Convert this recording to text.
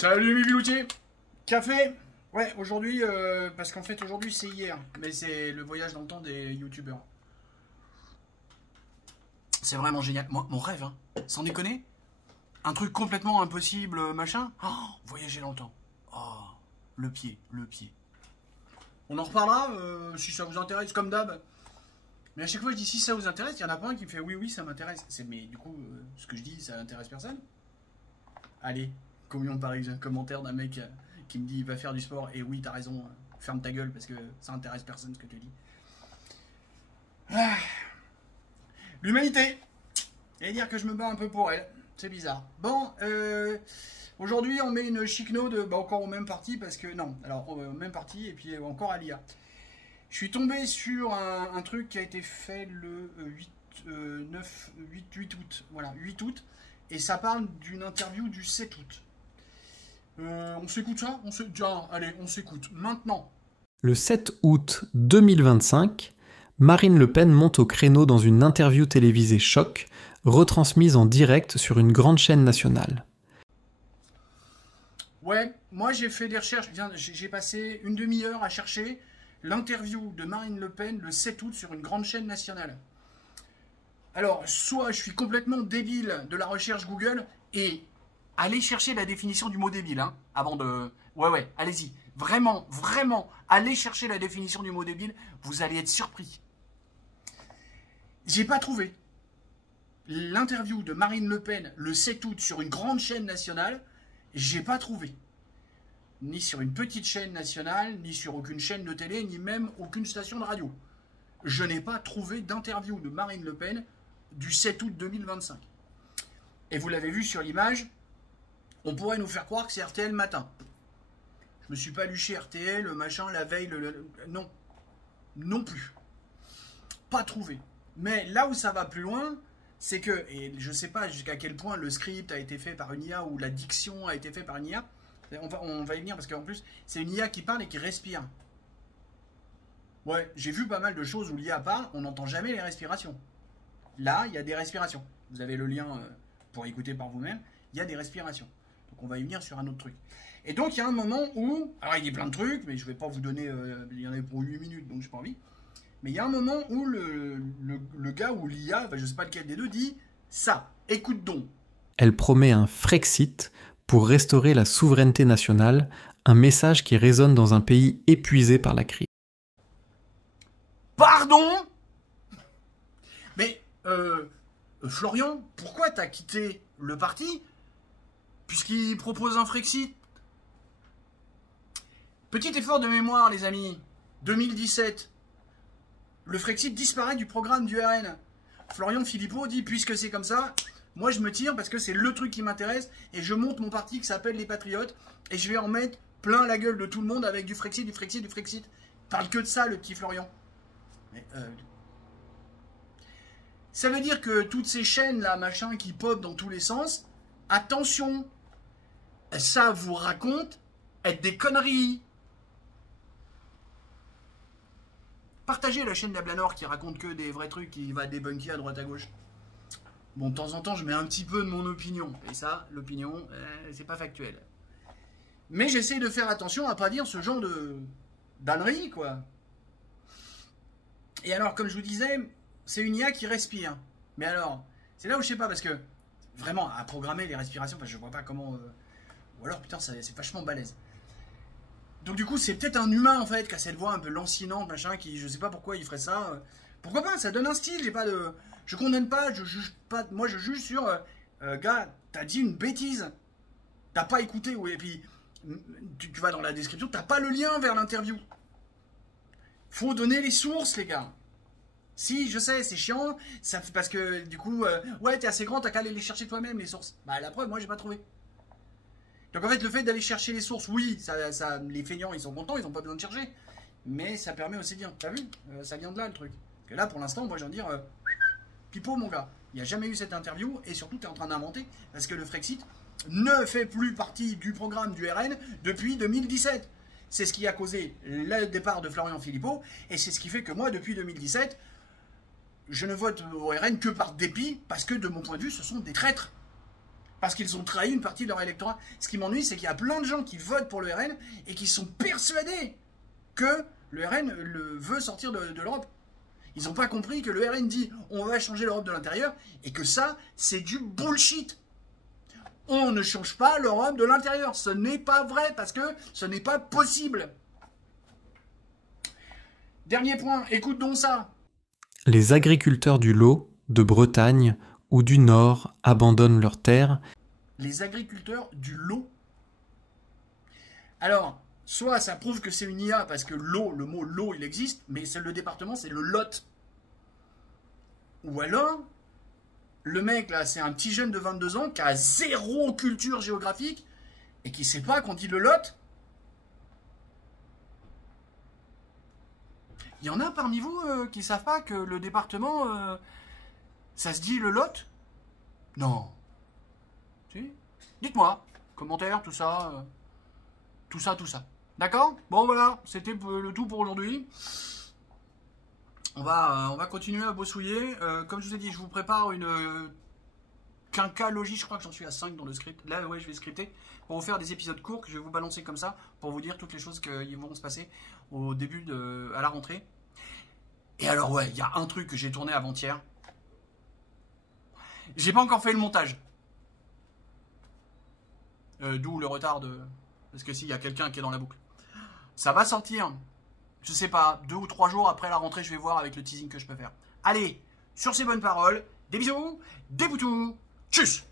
Salut mes biloutiers. Café. Ouais, aujourd'hui, parce qu'en fait aujourd'hui c'est hier, mais c'est le voyage dans le temps des youtubeurs. C'est vraiment génial. Moi, mon rêve, hein, sans déconner, un truc complètement impossible, machin. Oh, voyager dans le temps. Oh, le pied, le pied. On en reparlera si ça vous intéresse, comme d'hab. Mais à chaque fois je dis si ça vous intéresse, il y en a pas un qui me fait oui, oui, ça m'intéresse. Mais du coup, ce que je dis, ça intéresse personne. Allez, combien par commentaire d'un mec qui me dit va faire du sport et oui, t'as raison, ferme ta gueule parce que ça intéresse personne ce que tu dis. Ah. L'humanité. Et dire que je me bats un peu pour elle. C'est bizarre. Bon, aujourd'hui on met une chic-node encore au même parti parce que non, alors au même parti et puis encore à l'IA. Je suis tombé sur un truc qui a été fait le 8 août. Voilà, 8 août. Et ça parle d'une interview du 7 août. On s'écoute ça? Allez, on s'écoute. Maintenant. Le 7 août 2025, Marine Le Pen monte au créneau dans une interview télévisée Choc, retransmise en direct sur une grande chaîne nationale. Ouais, moi j'ai fait des recherches. J'ai passé une demi-heure à chercher l'interview de Marine Le Pen le 7 août sur une grande chaîne nationale. Alors, soit je suis complètement débile de la recherche Google et allez chercher la définition du mot débile, hein, avant de... Ouais, allez-y. Vraiment, vraiment, allez chercher la définition du mot débile, vous allez être surpris. J'ai pas trouvé l'interview de Marine Le Pen le 7 août sur une grande chaîne nationale, j'ai pas trouvé. Ni sur une petite chaîne nationale, ni sur aucune chaîne de télé, ni même aucune station de radio. Je n'ai pas trouvé d'interview de Marine Le Pen du 7 août 2025. Et vous l'avez vu sur l'image, on pourrait nous faire croire que c'est RTL Matin. Je me suis pas lu chez RTL, machin, la veille, non. Non plus. Pas trouvé. Mais là où ça va plus loin, c'est que, et je sais pas jusqu'à quel point le script a été fait par une IA ou la diction a été fait par une IA, on va y venir parce qu'en plus, c'est une IA qui parle et qui respire. Ouais, j'ai vu pas mal de choses où l'IA parle, on n'entend jamais les respirations. Là, il y a des respirations. Vous avez le lien pour écouter par vous-même. Il y a des respirations. Donc on va y venir sur un autre truc. Et donc il y a un moment où... Alors il y a plein de trucs, mais je ne vais pas vous donner... il y en a pour 8 minutes, donc j'ai pas envie. Mais il y a un moment où le gars ou l'IA, je ne sais pas lequel des deux, dit ça, écoute donc. Elle promet un Frexit pour restaurer la souveraineté nationale, un message qui résonne dans un pays épuisé par la crise. Pardon? Mais, Florian, pourquoi t'as quitté le parti puisqu'il propose un Frexit? Petit effort de mémoire, les amis. 2017. Le Frexit disparaît du programme du RN. Florian Philippot dit, puisque c'est comme ça, moi je me tire parce que c'est le truc qui m'intéresse et je monte mon parti qui s'appelle les Patriotes et je vais en mettre plein la gueule de tout le monde avec du Frexit, du Frexit, du Frexit. Parle que de ça, le petit Florian. Mais ça veut dire que toutes ces chaînes là, machin, qui pop dans tous les sens, attention, ça vous raconte être des conneries. Partagez la chaîne d'Ablanor qui raconte que des vrais trucs, qui va débunker à droite à gauche. Bon, de temps en temps, je mets un petit peu de mon opinion. Et ça, l'opinion, c'est pas factuel. Mais j'essaie de faire attention à pas dire ce genre de d'ânerie, quoi. Et alors, comme je vous disais, c'est une IA qui respire. Mais alors, c'est là où je sais pas, parce que vraiment, à programmer les respirations, je vois pas comment... Ou alors, putain, c'est vachement balèze. Donc du coup, c'est peut-être un humain, en fait, qui a cette voix un peu lancinante, machin, qui, je sais pas pourquoi il ferait ça. Pourquoi pas, ça donne un style, j'ai pas de... Je condamne pas, je juge pas... Moi, je juge sur... gars, t'as dit une bêtise. T'as pas écouté, oui, et puis... Tu vas dans la description, t'as pas le lien vers l'interview. Faut donner les sources, les gars. Si, je sais, c'est chiant, ça fait parce que du coup, ouais, t'es assez grand, t'as qu'à aller les chercher toi-même, les sources. Bah, la preuve, moi, j'ai pas trouvé. Donc, en fait, le fait d'aller chercher les sources, oui, les feignants, ils sont contents, ils ont pas besoin de chercher. Mais ça permet aussi bien. T'as vu? Ça vient de là, le truc. Parce que là, pour l'instant, moi, je viens de dire, pipeau, mon gars. Il n'y a jamais eu cette interview, et surtout, t'es en train d'inventer, parce que le Frexit ne fait plus partie du programme du RN depuis 2017. C'est ce qui a causé le départ de Florian Philippot, et c'est ce qui fait que moi, depuis 2017, je ne vote au RN que par dépit, parce que de mon point de vue, ce sont des traîtres. Parce qu'ils ont trahi une partie de leur électorat. Ce qui m'ennuie, c'est qu'il y a plein de gens qui votent pour le RN et qui sont persuadés que le RN veut sortir de l'Europe. Ils n'ont pas compris que le RN dit on va changer l'Europe de l'intérieur et que ça, c'est du bullshit. On ne change pas l'Europe de l'intérieur. Ce n'est pas vrai parce que ce n'est pas possible. Dernier point, écoute donc ça. Les agriculteurs du Lot, de Bretagne ou du Nord abandonnent leurs terres. Les agriculteurs du Lot. Alors, soit ça prouve que c'est une IA parce que l'eau, le mot Lot, il existe, mais le département, c'est le Lot. Ou alors, le mec, là, c'est un petit jeune de 22 ans qui a zéro culture géographique et qui sait pas qu'on dit le Lot. Il y en a parmi vous qui savent pas que le département, ça se dit le Lot? Non. Si? Dites-moi, commentaire, tout ça, tout ça. D'accord? Bon voilà, c'était le tout pour aujourd'hui. On va continuer à bossouiller. Comme je vous ai dit, je vous prépare une quinqualogie, je crois que j'en suis à 5 dans le script. Là, ouais, je vais scripter pour vous faire des épisodes courts que je vais vous balancer comme ça pour vous dire toutes les choses qui vont se passer au début à la rentrée. Et alors ouais, il y a un truc que j'ai tourné avant-hier. J'ai pas encore fait le montage. D'où le retard de... Parce que s'il y a quelqu'un qui est dans la boucle. Ça va sortir, je sais pas, 2 ou 3 jours après la rentrée, je vais voir avec le teasing que je peux faire. Allez, sur ces bonnes paroles, des bisous, des boutous, tchuss!